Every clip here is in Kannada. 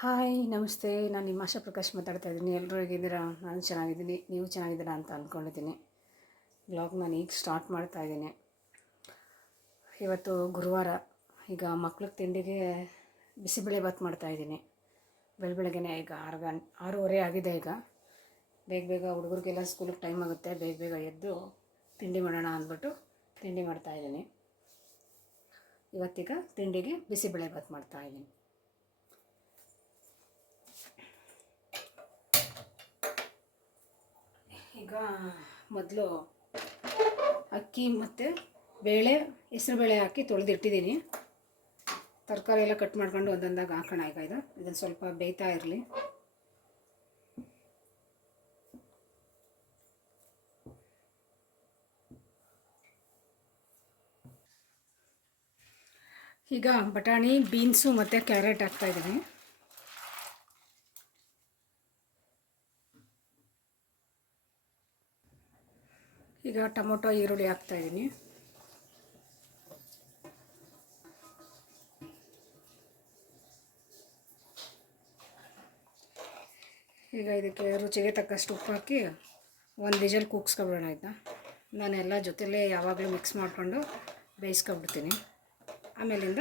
ಹಾಯ್ ನಮಸ್ತೆ. ನಾನು ನಿಮ್ಮ ಆಶಾ ಪ್ರಕಾಶ್ ಮಾತಾಡ್ತಾ ಇದ್ದೀನಿ. ಎಲ್ಲರೂ ಹೇಗಿದ್ದೀರಾ? ನಾನು ಚೆನ್ನಾಗಿದ್ದೀನಿ, ನೀವು ಚೆನ್ನಾಗಿದ್ದೀರಾ ಅಂತ ಅಂದ್ಕೊಂಡಿದ್ದೀನಿ. ಬ್ಲಾಗ್ ನಾನು ಈಗ ಸ್ಟಾರ್ಟ್ ಮಾಡ್ತಾ ಇದ್ದೀನಿ. ಇವತ್ತು ಗುರುವಾರ. ಈಗ ಮಕ್ಳಿಗೆ ತಿಂಡಿಗೆ ಬಿಸಿಬೇಳೆಭಾತ್ ಮಾಡ್ತಾಯಿದ್ದೀನಿ. ಬೆಳಗ್ಗೆನೇ ಈಗ 6:30 ಆಗಿದೆ. ಈಗ ಬೇಗ ಹುಡುಗರಿಗೆಲ್ಲ ಸ್ಕೂಲಿಗೆ ಟೈಮ್ ಆಗುತ್ತೆ. ಬೇಗ ಎದ್ದು ತಿಂಡಿ ಮಾಡೋಣ ಅಂದ್ಬಿಟ್ಟು ತಿಂಡಿ ಮಾಡ್ತಾಯಿದ್ದೀನಿ. ಇವತ್ತೀಗ ತಿಂಡಿಗೆ ಬಿಸಿಬೇಳೆಭಾತ್ ಮಾಡ್ತಾಯಿದ್ದೀನಿ. ಈಗ ಮೊದಲು ಅಕ್ಕಿ ಮತ್ತು ಹೆಸರುಬೇಳೆ ಹಾಕಿ ತೊಳೆದಿಟ್ಟಿದ್ದೀನಿ. ತರಕಾರಿ ಎಲ್ಲ ಕಟ್ ಮಾಡ್ಕೊಂಡು ಒಂದೊಂದಾಗಿ ಹಾಕೋಣ. ಈಗ ಇದನ್ನು ಸ್ವಲ್ಪ ಬೇಯ್ತಾ ಇರಲಿ. ಈಗ ಬಟಾಣಿ, ಬೀನ್ಸು ಮತ್ತು ಕ್ಯಾರೆಟ್ ಹಾಕ್ತಾಯಿದ್ದೀನಿ. ಈಗ ಟೊಮೊಟೊ, ಈರುಳ್ಳಿ ಹಾಕ್ತಾಯಿದ್ದೀನಿ. ಈಗ ಇದಕ್ಕೆ ರುಚಿಗೆ ತಕ್ಕಷ್ಟು ಉಪ್ಪು ಹಾಕಿ ಒಂದು ವಿಷಲ್ ಕೂಗಿಸ್ಕೊಬಿಡೋಣ. ಆಯಿತಾ? ನಾನೆಲ್ಲ ಜೊತೆಲೇ ಯಾವಾಗಲೂ ಮಿಕ್ಸ್ ಮಾಡಿಕೊಂಡು ಬೇಯಿಸ್ಕೊಬಿಡ್ತೀನಿ. ಆಮೇಲಿಂದ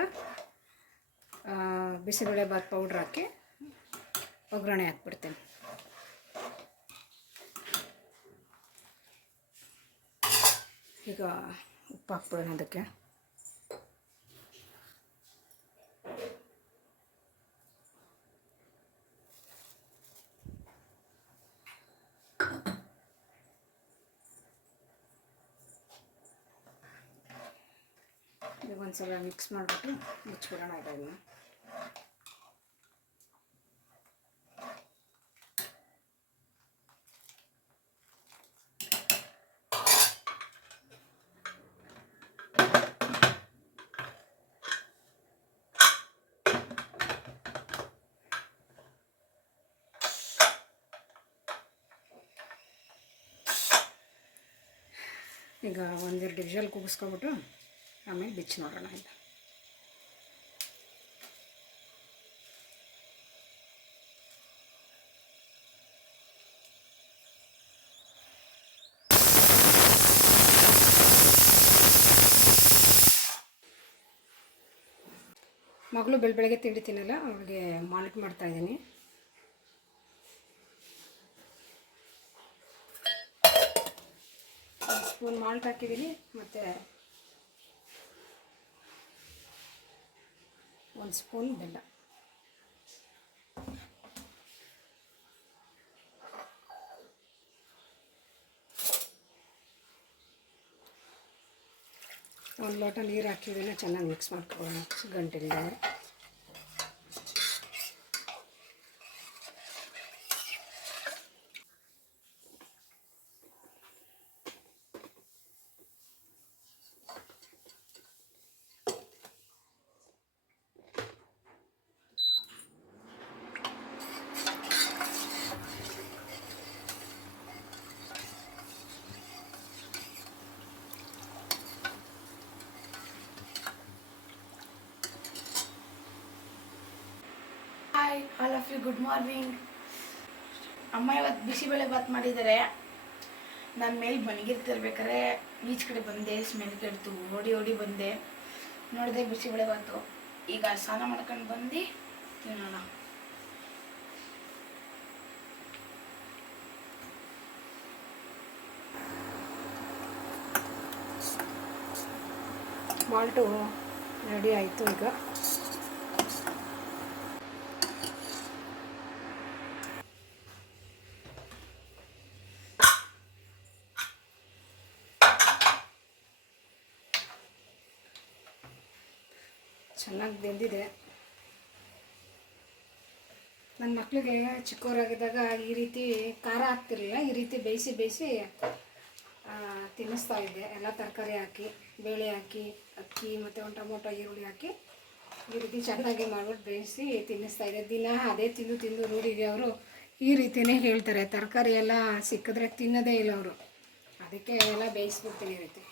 ಬಿಸಿಬೇಳೆಭಾತ್ ಪೌಡ್ರ್ ಹಾಕಿ ಒಗ್ಗರಣೆ ಹಾಕ್ಬಿಡ್ತೀನಿ. ಈಗ ಉಪ್ಪು ಹಾಕ್ಬಿಡೋಣ ಅದಕ್ಕೆ. ಈಗ ಒಂದ್ಸಲ ಮಿಕ್ಸ್ ಮಾಡಿಬಿಟ್ಟು ಮುಚ್ಚಿಬಿಡೋಣ. ಇದನ್ನು ಈಗ ಒಂದೆರಡು ವಿಷಲ್ ಕೂಗಿಸ್ಕೊಬಿಟ್ಟು ಆಮೇಲೆ ಬಿಚ್ಚಿ ನೋಡೋಣ. ಈಗ ಮಗಳು ಬೆಳಗ್ಗೆ ತಿಂಡಿ ತಿನ್ನಲ್ಲ, ಅವಳಿಗೆ ಮಾಲ್ಟ್ ಮಾಡ್ತಾಯಿದ್ದೀನಿ. ಒಂದು ಸ್ಪೂನ್ ಮಾಲ್ಟ್ ಹಾಕಿದ್ದೀನಿ ಮತ್ತು ಒಂದು ಸ್ಪೂನ್ ಬೆಲ್ಲ. ಒಂದು ಲೋಟ ನೀರು ಹಾಕಿದ್ರೆ ಚೆನ್ನಾಗಿ ಮಿಕ್ಸ್ ಮಾಡ್ಕೊಳ್ಳೋಣ ಗಂಟಿಲ್ದೆ. Hi all of you, good morning. ಅಮ್ಮ ಇವತ್ತು ಬಿಸಿಬೇಳೆಭಾತ್ ಮಾಡಿದ್ದಾರೆ. ನಾನು ಮೇಲೆ ಮನೆಗಿರ್ತಿರ್ಬೇಕಾದ್ರೆ ಈಚೆ ಕಡೆ ಬಂದೆ, ಸ್ಮೆಲ್ ಕೆಡ್ತು, ಓಡಿ ಬಂದೆ, ನೋಡಿದೆ ಬಿಸಿಬೇಳೆಭಾತು. ಈಗ ಸ್ನಾನ ಮಾಡ್ಕೊಂಡು ಬಂದು ತಿನ್ನೋಣ. ಮಾಲ್ಟು ರೆಡಿ ಆಯಿತು. ಈಗ ಚೆನ್ನಾಗಿ ಬೆಂದಿದೆ. ನನ್ನ ಮಕ್ಕಳಿಗೆ ಚಿಕ್ಕವರಾಗಿದ್ದಾಗ ಈ ರೀತಿ ಖಾರ ಹಾಕ್ತಿರಲಿಲ್ಲ, ಈ ರೀತಿ ಬೇಯಿಸಿ ತಿನ್ನಿಸ್ತಾ ಇದ್ದೆ. ಎಲ್ಲ ತರಕಾರಿ ಹಾಕಿ, ಬೇಳೆ ಹಾಕಿ, ಅಕ್ಕಿ ಮತ್ತು ಒಂದು ಟೊಮೊಟೊ, ಈರುಳ್ಳಿ ಹಾಕಿ ಈ ರೀತಿ ಚೆನ್ನಾಗಿ ಮಾಡ್ಬಿಟ್ಟು ಬೇಯಿಸಿ ತಿನ್ನಿಸ್ತಾ ಇದ್ದೆ. ದಿನ ಅದೇ ತಿಂದು ರೂಢಿಗೆ ಅವರು ಈ ರೀತಿಯೇ ಹೇಳ್ತಾರೆ. ತರಕಾರಿ ಎಲ್ಲ ಸಿಕ್ಕಿದ್ರೆ ತಿನ್ನೋದೇ ಇಲ್ಲ ಅವರು. ಅದಕ್ಕೆ ಎಲ್ಲ ಬೇಯಿಸ್ಬಿಡ್ತೀನಿ ಈ ರೀತಿ.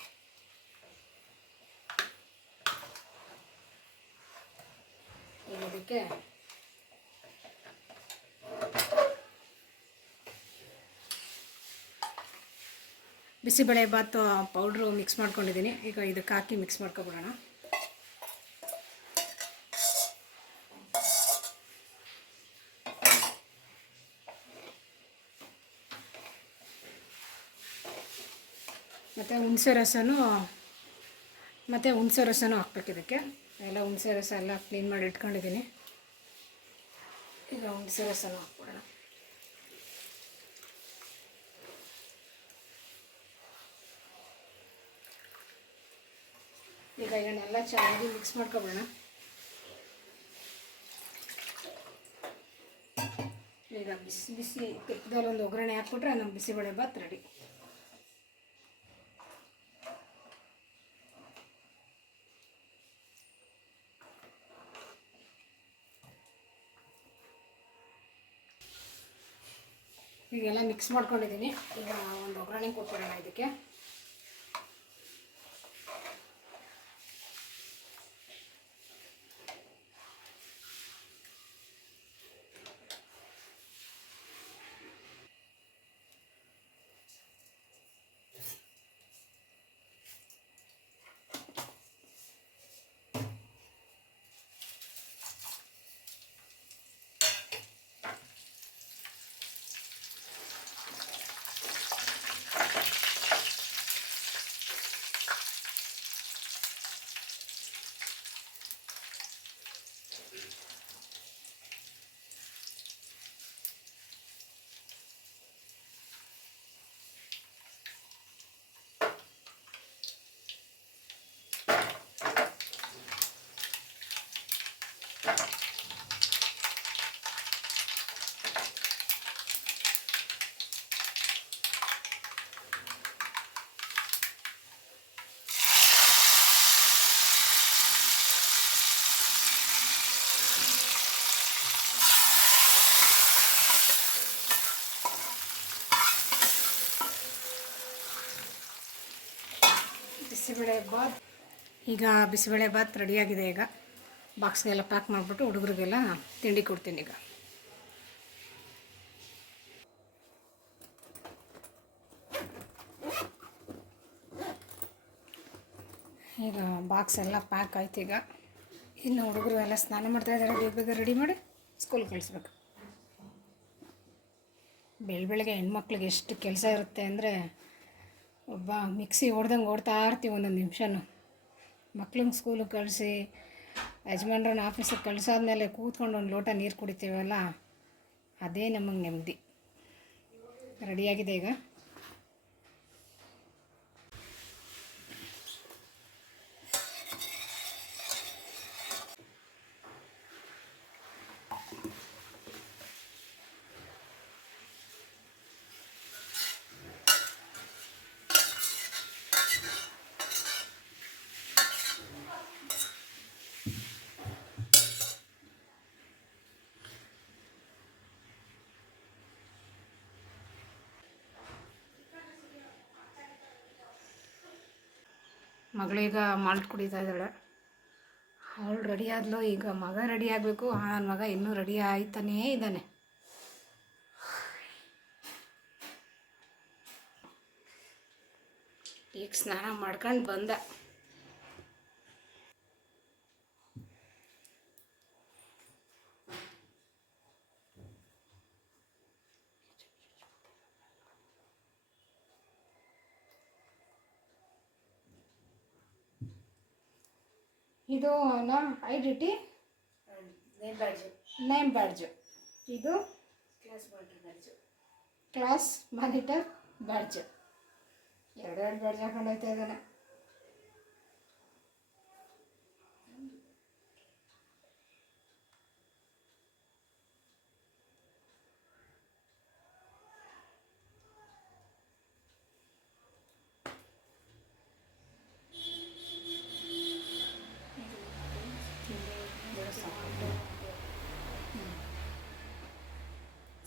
ಇದಕ್ಕೆ ಬಿಸಿಬೇಳೆ ಬಾತು ಪೌಡ್ರು ಮಿಕ್ಸ್ ಮಾಡ್ಕೊಂಡಿದ್ದೀನಿ. ಈಗ ಇದಕ್ಕೆ ಹಾಕಿ ಮಿಕ್ಸ್ ಮಾಡ್ಕೊಬಿಡೋಣ. ಮತ್ತು ಹುಣಸೆ ರಸನೂ ಹಾಕ್ಬೇಕು ಇದಕ್ಕೆ. ಎಲ್ಲ ಹುಣಸೆ ರಸ ಎಲ್ಲ ಕ್ಲೀನ್ ಮಾಡಿ ಇಟ್ಕೊಂಡಿದ್ದೀನಿ. ಈಗ ಹುಣಸೆ ರಸನೂ ಹಾಕ್ಬಿಡೋಣ. ಈಗ ಇದನ್ನೆಲ್ಲ ಚೆನ್ನಾಗಿ ಮಿಕ್ಸ್ ಮಾಡ್ಕೊಬಿಡೋಣ. ಈಗ ಬಿಸಿ ಬಿಸಿ ತುಪ್ಪದಲ್ಲಿ ಒಂದು ಒಗ್ಗರಣೆ ಹಾಕ್ಬಿಟ್ರೆ ನಮ್ಮ ಬಿಸಿಬೇಳೆ ಬಾತ್ ರೆಡಿ. ಈಗೆಲ್ಲ ಮಿಕ್ಸ್ ಮಾಡ್ಕೊಂಡಿದ್ದೀನಿ. ಈಗ ಒಂದು ಒಗ್ಗರಣೆ ಕೊಟ್ಬಿಡೋಣ ಇದಕ್ಕೆ. ಬಿಸಿಬೇಳೆ ಬಾತ್ ರೆಡಿಯಾಗಿದೆ. ಈಗ ಬಾಕ್ಸ್ಗೆಲ್ಲ ಪ್ಯಾಕ್ ಮಾಡಿಬಿಟ್ಟು ಹುಡುಗರಿಗೆಲ್ಲ ತಿಂಡಿ ಕೊಡ್ತೀನಿ. ಈಗ ಬಾಕ್ಸ್ ಎಲ್ಲ ಪ್ಯಾಕ್ ಆಯ್ತು. ಈಗ ಇನ್ನು ಹುಡುಗರು ಎಲ್ಲ ಸ್ನಾನ ಮಾಡ್ತಾಯಿದ್ದಾರೆ. ಬೇಗ ರೆಡಿ ಮಾಡಿ ಸ್ಕೂಲ್ಗೆ ಕಳಿಸ್ಬೇಕು. ಬೆಳಗ್ಗೆ ಹೆಣ್ಮಕ್ಳಿಗೆ ಎಷ್ಟು ಕೆಲಸ ಇರುತ್ತೆ ಅಂದರೆ, ಒಬ್ಬ ಮಿಕ್ಸಿ ಓಡ್ದಂಗೆ ಓಡ್ತಾ ಇರ್ತೀವಿ ಒಂದೊಂದು ನಿಮಿಷನೂ. ಮಕ್ಳನ್ನ ಸ್ಕೂಲಿಗೆ ಕಳಿಸಿ ಯಜಮಾನ್ರನ್ನ ಆಫೀಸಿಗೆ ಕಳಿಸಾದ್ಮೇಲೆ ಕೂತ್ಕೊಂಡು ಒಂದು ಲೋಟ ನೀರು ಕುಡಿತೀವಲ್ಲ, ಅದೇ ನಮಗೆ ನೆಮ್ಮದಿ. ರೆಡಿಯಾಗಿದೆ ಈಗ. ಮಗಳೀಗ ಮಾಲ್ಟ್ ಕುಡಿತಾ ಇದ್ದಾಳೆ. ಅವಳು ರೆಡಿ ಆದ್ಲು. ಈಗ ಮಗ ರೆಡಿ ಆಗಬೇಕು. ನನ್ನ ಮಗ ಇನ್ನೂ ರೆಡಿ ಆಯ್ತಾನೇ ಇದ್ದಾನೆ. ಈಗ ಸ್ನಾನ ಮಾಡ್ಕೊಂಡು ಬಂದ. ಇದು ಐಡೆಂಟಿ ನೇಮ್ ಬ್ಯಾಡ್ಜು. ಇದು ಕ್ಲಾಸ್ ಮಾನಿಟರ್ ಬ್ಯಾಡ್ಜು. ಎರಡೆರಡು ಬ್ಯಾಡ್ಜ್ ಹಾಕೊಂಡು ಹೋಗ್ತಾ ಇದ್ದಾನೆ.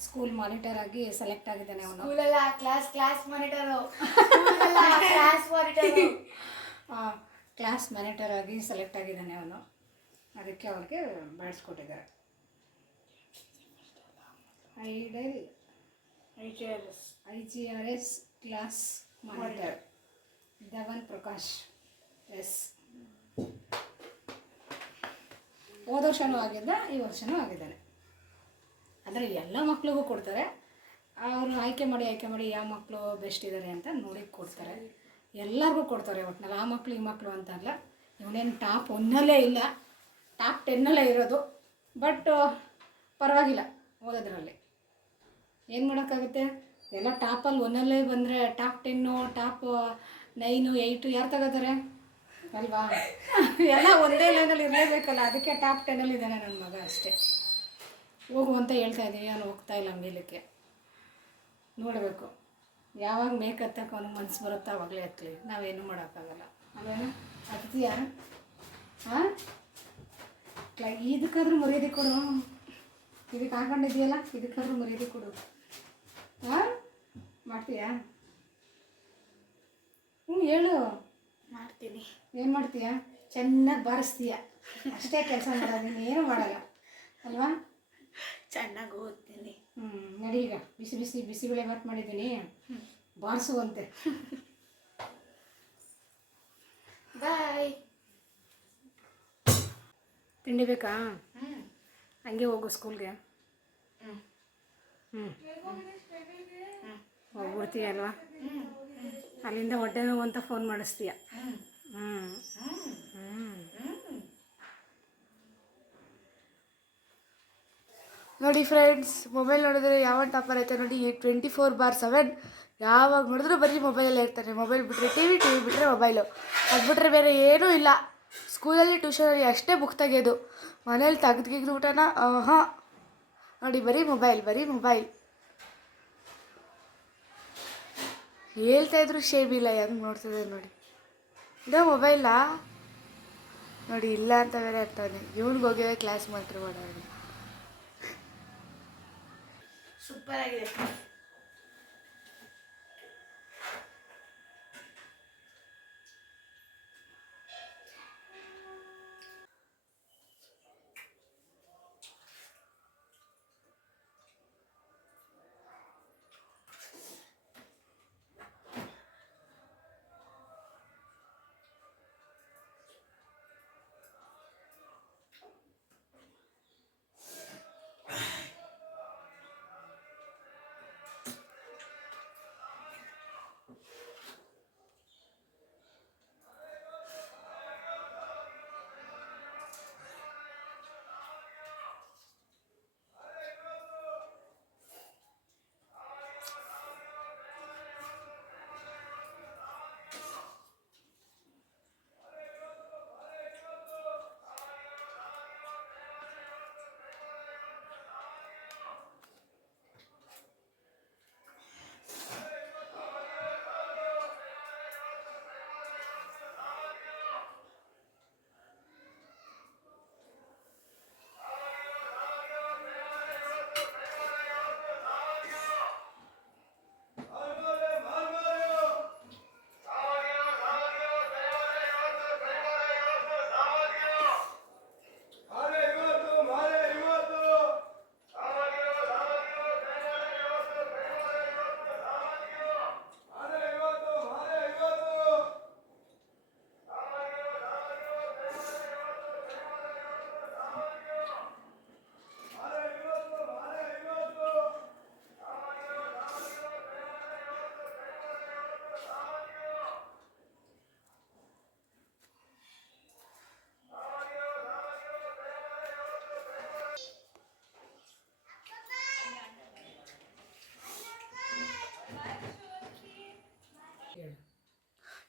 ಸ್ಕೂಲ್ ಮಾನಿಟರ್ ಆಗಿ ಸೆಲೆಕ್ಟ್ ಆಗಿದ್ದಾನೆ ಅವನು. ಸ್ಕೂಲೆಲ್ಲ ಕ್ಲಾಸ್ ಮಾನಿಟರು ಕ್ಲಾಸ್ ಮಾನಿಟರ್ ಆಗಿ ಸೆಲೆಕ್ಟ್ ಆಗಿದ್ದಾನೆ ಅವನು. ಅದಕ್ಕೆ ಅವ್ರಿಗೆ ಬ್ಯಾಡ್ಜ್ ಕೊಟ್ಟಿದ್ದಾರೆ. IGRS class monitor. Dhawan Prakash. Yes, ಹೋದ ವರ್ಷವೂ ಆಗಿದ್ದ, ಈ ವರ್ಷವೂ ಆಗಿದ್ದಾನೆ. ಅಂದರೆ ಎಲ್ಲ ಮಕ್ಳಿಗೂ ಕೊಡ್ತಾರೆ. ಅವರು ಆಯ್ಕೆ ಮಾಡಿ ಯಾವ ಮಕ್ಕಳು ಬೆಸ್ಟ್ ಇದ್ದಾರೆ ಅಂತ ನೋಡಿ ಕೊಡ್ತಾರೆ. ಎಲ್ಲರಿಗೂ ಕೊಡ್ತಾರೆ ಒಟ್ಟಿನಲ್ಲಿ. ಆ ಮಕ್ಕಳು ಈ ಮಕ್ಕಳು ಅಂತ ಅಲ್ಲ. ಇವನೇನು ಟಾಪ್ 1 ಇಲ್ಲ, ಟಾಪ್ 10 ಇರೋದು. ಬಟ್ ಪರವಾಗಿಲ್ಲ ಓದೋದ್ರಲ್ಲಿ. ಏನು ಮಾಡೋಕ್ಕಾಗುತ್ತೆ, ಎಲ್ಲ ಟಾಪಲ್ಲಿ 1 ಬಂದರೆ ಟಾಪ್ 10, ಟಾಪ್ 9, 8 ಯಾರು ತಗೋತಾರೆ ಅಲ್ವಾ? ಎಲ್ಲ ಒಂದೇ ಲೈನಲ್ಲಿ ಇರಲೇಬೇಕಲ್ಲ. ಅದಕ್ಕೆ ಟಾಪ್ 10 ಇದ್ದಾನೆ ನನ್ನ ಮಗ ಅಷ್ಟೇ. ಹೋಗು ಅಂತ ಹೇಳ್ತಾ ಇದ್ದೀವಿ, ಅವನು ಹೋಗ್ತಾ ಇಲ್ಲ ಮೇಲಕ್ಕೆ. ನೋಡಬೇಕು ಯಾವಾಗ ಮೇಕ್ ಹತ್ತಕ್ಕೆ ಅವನಿಗೆ ಮನಸ್ಸು ಬರುತ್ತೋ ಆವಾಗಲೇ ಹತ್ತಲಿ. ನಾವೇನು ಮಾಡೋಕ್ಕಾಗಲ್ಲ. ಅವೇನು ಹತ್ತೀಯಾ? ಹಾಂ, ಇದಕ್ಕಾದ್ರೂ ಮರ್ಯಾದೆ ಕೊಡು. ಇದಕ್ಕೆ ಹಾಕೊಂಡಿದ್ದೀಯಲ್ಲ, ಇದಕ್ಕಾದ್ರೂ ಮರ್ಯಾದೆ ಕೊಡು. ಹಾಂ, ಮಾಡ್ತೀಯಾ? ಹೇಳು. ಮಾಡ್ತೀನಿ. ಏನು ಮಾಡ್ತೀಯಾ? ಚೆನ್ನಾಗಿ ಬಾರಿಸ್ತೀಯ ಅಷ್ಟೇ ಕೆಲಸ ಮಾಡೋದು, ಏನು ಮಾಡಲ್ಲ ಅಲ್ವಾ? ಚೆನ್ನಾಗಿ ಓದ್ತೀನಿ. ನಡಿ, ಈಗ ಬಿಸಿಬೇಳೆ ಬಾತ್ ಮಾಡಿದ್ದೀನಿ, ಬಾರಿಸುವಂತೆ. ಬಾಯ್. ತಿಂಡಿ ಬೇಕಾ? ಹಂಗೆ ಹೋಗು ಸ್ಕೂಲ್ಗೆ. ಹೋಗ್ಬಿಡ್ತೀಯ ಅಲ್ವಾ? ಅಲ್ಲಿಂದ ಹೊಟ್ಟೆ ನೋವು ಅಂತ ಫೋನ್ ಮಾಡಿಸ್ತೀಯ. ನೋಡಿ ಫ್ರೆಂಡ್ಸ್, ಮೊಬೈಲ್ ನೋಡಿದ್ರೆ ಯಾವ ಟಾಪರ್ ಐತೆ ನೋಡಿ. 24/7 ಯಾವಾಗ ನೋಡಿದ್ರು ಬರೀ ಮೊಬೈಲಲ್ಲೇ ಇರ್ತಾನೆ. ಮೊಬೈಲ್ ಬಿಟ್ಟರೆ ಟಿ ವಿ ಬಿಟ್ಟರೆ ಮೊಬೈಲು. ಅದು ಬಿಟ್ಟರೆ ಬೇರೆ ಏನೂ ಇಲ್ಲ. ಸ್ಕೂಲಲ್ಲಿ ಟ್ಯೂಷನಲ್ಲಿ ಅಷ್ಟೇ ಬುಕ್ ತೆಗೆಯೋದು. ಮನೇಲಿ ತೆಗೆದ್ಬಿಟ್ಟನ ಹಾಂ ನೋಡಿ, ಬರೀ ಮೊಬೈಲ್. ಹೇಳ್ತಾಯಿದ್ರು ಶೇಮ್ ಇಲ್ಲ, ಹೆಂಗೆ ನೋಡ್ತದೆ ನೋಡಿ. ಇದೇ ಮೊಬೈಲಾ ನೋಡಿ, ಇಲ್ಲ ಅಂತ ಬೇರೆ ಇರ್ತಾನೆ. ಇವ್ನಿಗೆ ಹೋಗಿವೆ ಕ್ಲಾಸ್ ಮಾತ್ರ ಮಾಡೋದು. ಸೂಪರ್ ಆಗಿದೆ.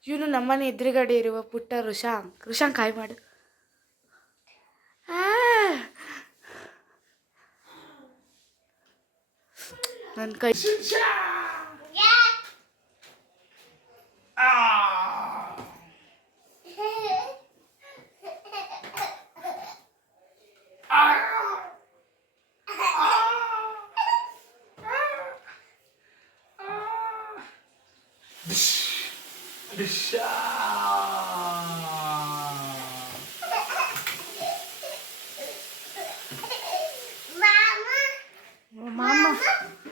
ಇವನು ನಮ್ಮನೆ ಎದುರುಗಡೆ ಇರುವ ಪುಟ್ಟ ಋಷಾಂಕ್ ಹಾಯ್ ಮಾಡು. ನನ್ನ ಕೈ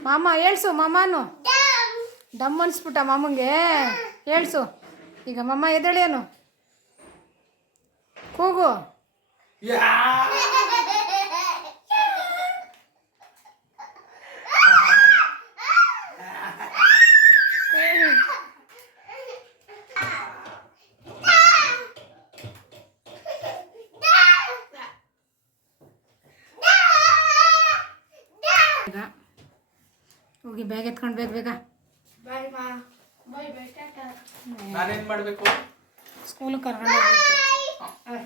ಮಾಮ ಹೇಳ್ಸು ಮಾಮಾನು. ಡಮ್ ಅನ್ಸ್ಬಿಟ್ಟ ಮಾಮಂಗೆ ಹೇಳ್ಸು. ಈಗ ಮಮ್ಮ ಎದ್ದೇಳೇನು ಕೂಗು. ಈಗ ಹೋಗಿ ಬ್ಯಾಗ್ ಎತ್ಕೊಂಡು ಬೇಗ ಬೇಗ ಬಾಯ್ ಮಾ. ಬಾಯ್ ಬಾಯ್ ಟಾಟಾ. ನಾನೇನ್ ಮಾಡ್ಬೇಕು? ಸ್ಕೂಲಿಗೆ ಕರ್ಕೊಂಡು ಹೋಗ್ಬೇಕು. ಬಾಯ್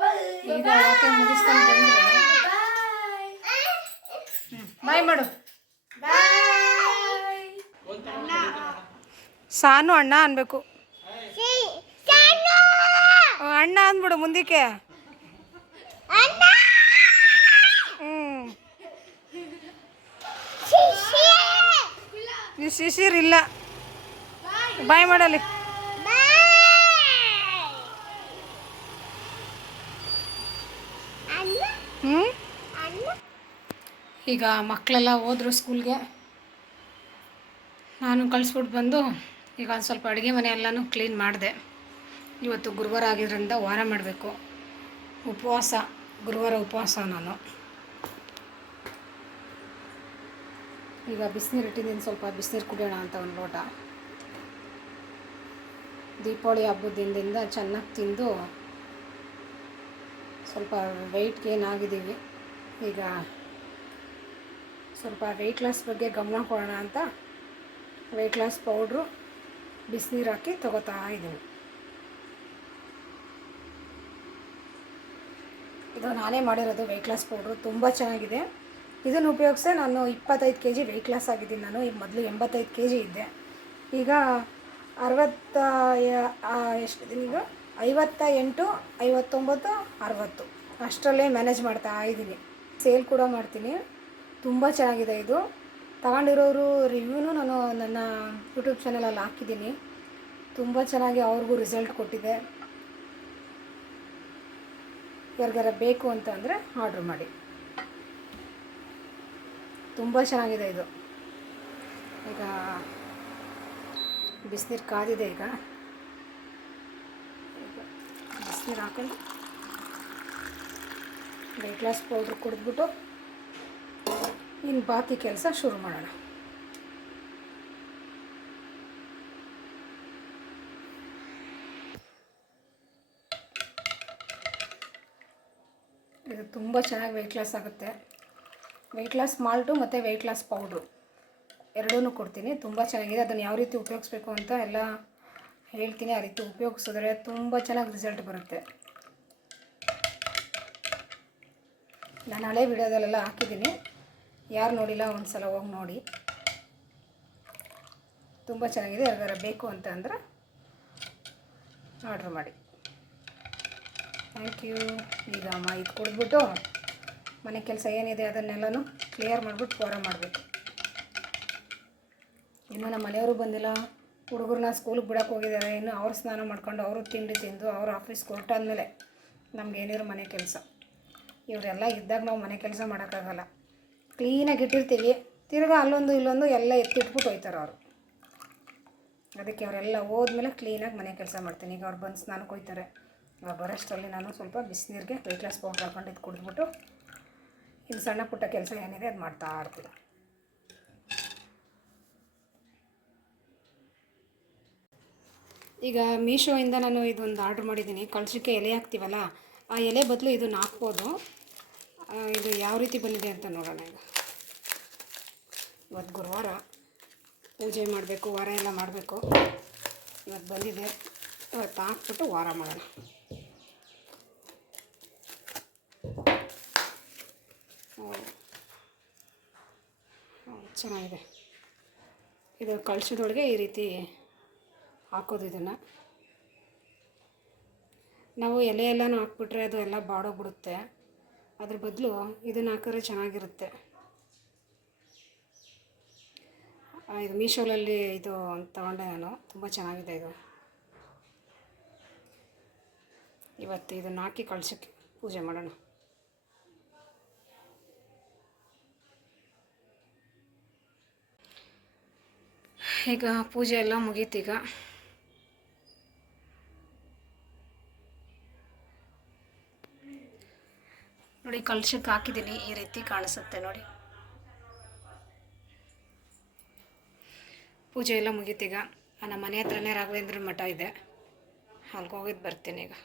ಬಾಯ್ ಈಗ ವಾಕಿಂಗ್ ಮುಗಿಸ್ಕೊಂಡು ಬಂದರೆ ಬಾಯ್ ಮಾಡು. ಬಾಯ್. ಸಾನು ಅಣ್ಣ ಅನ್ಬೇಕು. ಅಣ್ಣ ಅಂದ್ಬಿಡು ಮುಂದಕ್ಕೆ. ನೀವು ಶಿಶಿರಿಲ್ಲ. ಬಾಯ್ ಮಾಡಲಿ. ಈಗ ಮಕ್ಕಳೆಲ್ಲ ಹೋದ್ರು ಸ್ಕೂಲ್ಗೆ. ನಾನು ಕಳಿಸ್ಬಿಟ್ಟು ಬಂದು ಈಗ ಒಂದು ಸ್ವಲ್ಪ ಅಡುಗೆ ಮನೆ ಎಲ್ಲನೂ ಕ್ಲೀನ್ ಮಾಡಿದೆ. ಇವತ್ತು ಗುರುವಾರ ಆಗಿದ್ದರಿಂದ ವಾರ ಮಾಡಬೇಕು. ಉಪವಾಸ, ಗುರುವಾರ ಉಪವಾಸ ನಾನು. ಈಗ ಬಿಸಿನೀರು ಇಟ್ಟಿದ್ದೀನಿ, ಸ್ವಲ್ಪ ಬಿಸಿನೀರು ಕುಡಿಯೋಣ ಅಂತ ಒಂದು ಲೋಟ. ದೀಪಾವಳಿ ಹಬ್ಬದ ದಿನದಿಂದ ಚೆನ್ನಾಗಿ ತಿಂದು ಸ್ವಲ್ಪ ವೆಯ್ಟ್ ಗೇನ್ ಆಗಿದ್ದೀವಿ. ಈಗ ಸ್ವಲ್ಪ ವೆಯ್ಟ್ ಲಾಸ್ ಬಗ್ಗೆ ಗಮನ ಕೊಡೋಣ ಅಂತ ವೆಯ್ಟ್ ಲಾಸ್ ಪೌಡ್ರು ಬಿಸಿನೀರು ಹಾಕಿ ತಗೋತಾ ಇದ್ದೀನಿ. ಇದು ನಾನೇ ಮಾಡಿರೋದು ವೆಯ್ಟ್ ಲಾಸ್ ಪೌಡ್ರು, ತುಂಬ ಚೆನ್ನಾಗಿದೆ. ಇದನ್ನು ಉಪಯೋಗಿಸೇ ನಾನು 25 kg ವೆಯ್ಟ್ ಲಾಸ್ ಆಗಿದ್ದೀನಿ. ನಾನು ಈಗ ಮೊದಲು 85 kg ಇದ್ದೆ. ಈಗ 60 ಎಷ್ಟಿದ್ದೀನಿ ಈಗ 58, 59, 60 ಅಷ್ಟರಲ್ಲೇ ಮ್ಯಾನೇಜ್ ಮಾಡ್ತಾ ಇದ್ದೀನಿ. ಸೇಲ್ ಕೂಡ ಮಾಡ್ತೀನಿ. ತುಂಬ ಚೆನ್ನಾಗಿದೆ ಇದು. ತಗೊಂಡಿರೋರು ರಿವ್ಯೂನು ನಾನು ನನ್ನ ಯೂಟ್ಯೂಬ್ ಚಾನಲಲ್ಲಿ ಹಾಕಿದ್ದೀನಿ. ತುಂಬ ಚೆನ್ನಾಗಿ ಅವ್ರಿಗೂ ರಿಸಲ್ಟ್ ಕೊಟ್ಟಿದೆ. ಯಾರಿಗಾರ ಬೇಕು ಅಂತ ಅಂದರೆ ಆರ್ಡ್ರ್ ಮಾಡಿ. ತುಂಬ ಚೆನ್ನಾಗಿದೆ ಇದು. ಈಗ ಬಿಸಿನೀರು ಕಾದಿದೆ. ಈಗ ಬಿಸಿನೀರು ಹಾಕೊಂಡು ವೆಯ್ಟ್ ಲಾಸ್ ಪೌಡ್ರ್ ಕುಡಿದ್ಬಿಟ್ಟು ಇನ್ನು ಬಾಕಿ ಕೆಲಸ ಶುರು ಮಾಡೋಣ. ಇದು ತುಂಬ ಚೆನ್ನಾಗಿ ವೆಯ್ಟ್ ಲಾಸ್ ಆಗುತ್ತೆ. ವೆಯ್ಟ್ ಲಾಸ್ ಮಾಲ್ಟು ಮತ್ತು ವೆಯ್ಟ್ ಲಾಸ್ ಪೌಡ್ರು ಎರಡೂ ಕೊಡ್ತೀನಿ. ತುಂಬ ಚೆನ್ನಾಗಿದೆ. ಅದನ್ನು ಯಾವ ರೀತಿ ಉಪಯೋಗಿಸ್ಬೇಕು ಅಂತ ಎಲ್ಲ ಹೇಳ್ತೀನಿ. ಆ ರೀತಿ ಉಪಯೋಗಿಸಿದ್ರೆ ತುಂಬ ಚೆನ್ನಾಗಿ ರಿಸಲ್ಟ್ ಬರುತ್ತೆ. ನಾನು ಹಳೆ ವಿಡಿಯೋದಲ್ಲೆಲ್ಲ ಹಾಕಿದ್ದೀನಿ. ಯಾರು ನೋಡಿಲ್ಲ ಒಂದು ಸಲ ಹೋಗಿ ನೋಡಿ. ತುಂಬ ಚೆನ್ನಾಗಿದೆ. ಯಾರಿಗಾರ ಬೇಕು ಅಂತ ಅಂದರೆ ಆರ್ಡ್ರ್ ಮಾಡಿ. Thank you. ಈಗ ಅಮ್ಮ ಇದು ಕುಡಿದ್ಬಿಟ್ಟು ಮನೆ ಕೆಲಸ ಏನಿದೆ ಅದನ್ನೆಲ್ಲನೂ ಕ್ಲಿಯರ್ ಮಾಡಿಬಿಟ್ಟು ವಾರ ಮಾಡಬೇಕು. ಇನ್ನು ನಮ್ಮ ಮನೆಯವರು ಬಂದಿಲ್ಲ. ಹುಡುಗರನ್ನ ಸ್ಕೂಲಿಗೆ ಬಿಡೋಕೆ ಹೋಗಿದ್ದಾರೆ. ಇನ್ನು ಅವ್ರು ಸ್ನಾನ ಮಾಡ್ಕೊಂಡು ಅವರು ತಿಂಡಿ ತಿಂದು ಅವ್ರು ಆಫೀಸ್ಗೆ ಹೊರಟಾದ್ಮೇಲೆ ನಮಗೇನಿರೋ ಮನೆ ಕೆಲಸ. ಇವರೆಲ್ಲ ಇದ್ದಾಗ ನಾವು ಮನೆ ಕೆಲಸ ಮಾಡೋಕ್ಕಾಗಲ್ಲ. ಕ್ಲೀನಾಗಿ ಇಟ್ಟಿರ್ತೀವಿ, ತಿರ್ಗಾ ಅಲ್ಲೊಂದು ಇಲ್ಲೊಂದು ಎಲ್ಲ ಎತ್ತಿಟ್ಬಿಟ್ಟು ಹೋಯ್ತಾರೆ ಅವರು. ಅದಕ್ಕೆ ಅವರೆಲ್ಲ ಹೋದ್ಮೇಲೆ ಕ್ಲೀನಾಗಿ ಮನೆ ಕೆಲಸ ಮಾಡ್ತೀನಿ. ಈಗ ಅವ್ರು ಬಂದು ಸ್ನಾನಕ್ಕೆ ಹೋಗ್ತಾರೆ. ಅವ್ರು ಬರೋಷ್ಟರಲ್ಲಿ ನಾನು ಸ್ವಲ್ಪ ಬಿಸಿನೀರಿಗೆ ವೆಯ್ಟ್ ಲಾಸ್ ಪೌಡ್ರ್ ಹಾಕೊಂಡು ಇದು ಕುಡಿದ್ಬಿಟ್ಟು ಇನ್ನು ಸಣ್ಣ ಪುಟ್ಟ ಕೆಲಸ ಏನಿದೆ ಅದು ಮಾಡ್ತಾ ಇರ್ತೀನಿ. ಈಗ ಮೀಶೋಯಿಂದ ನಾನು ಇದೊಂದು ಆರ್ಡ್ರ್ ಮಾಡಿದ್ದೀನಿ. ಕಳ್ಸೋಕ್ಕೆ ಎಲೆ ಹಾಕ್ತೀವಲ್ಲ, ಆ ಎಲೆ ಬದಲು ಇದನ್ನು ಹಾಕ್ಬೋದು. ಇದು ಯಾವ ರೀತಿ ಬಂದಿದೆ ಅಂತ ನೋಡೋಣ. ಈಗ ಇವತ್ತು ಗುರುವಾರ ಪೂಜೆ ಮಾಡಬೇಕು, ವಾರ ಎಲ್ಲ ಮಾಡಬೇಕು. ಇವತ್ತು ಬಂದಿದೆ. ಇವತ್ತು ಹಾಕ್ಬಿಟ್ಟು ವಾರ ಮಾಡೋಣ. ಚೆನ್ನಾಗಿದೆ. ಇದು ಕಳ್ಸೋದೊಳಗೆ ಈ ರೀತಿ ಹಾಕೋದು. ಇದನ್ನು ನಾವು ಎಲೆ ಎಲ್ಲನೂ ಹಾಕ್ಬಿಟ್ರೆ ಅದು ಎಲ್ಲ ಬಾಡೋಗ್ಬಿಡುತ್ತೆ. ಅದ್ರ ಬದಲು ಇದನ್ನು ಹಾಕಿದ್ರೆ ಚೆನ್ನಾಗಿರುತ್ತೆ. ಇದು ಮೀಶೋಲಲ್ಲಿ ಇದು ತಗೊಂಡೆ ನಾನು. ತುಂಬ ಚೆನ್ನಾಗಿದೆ ಇದು. ಇವತ್ತು ಇದನ್ನು ಹಾಕಿ ಕಳ್ಸೋಕ್ಕೆ ಪೂಜೆ ಮಾಡೋಣ. ಈಗ ಪೂಜೆ ಎಲ್ಲ ಮುಗೀತೀಗ. ನೋಡಿ ಕಲಶಕ್ಕೆ ಹಾಕಿದ್ದೀನಿ, ಈ ರೀತಿ ಕಾಣಿಸುತ್ತೆ ನೋಡಿ. ಪೂಜೆ ಎಲ್ಲ ಮುಗೀತೀಗ. ನಮ್ಮ ಮನೆ ಹತ್ರನೇ ರಾಘವೇಂದ್ರ ಮಠ ಇದೆ, ಅಲ್ಲಿಗೆ ಹೋಗಿದ್ದು ಬರ್ತೀನಿ ಈಗ.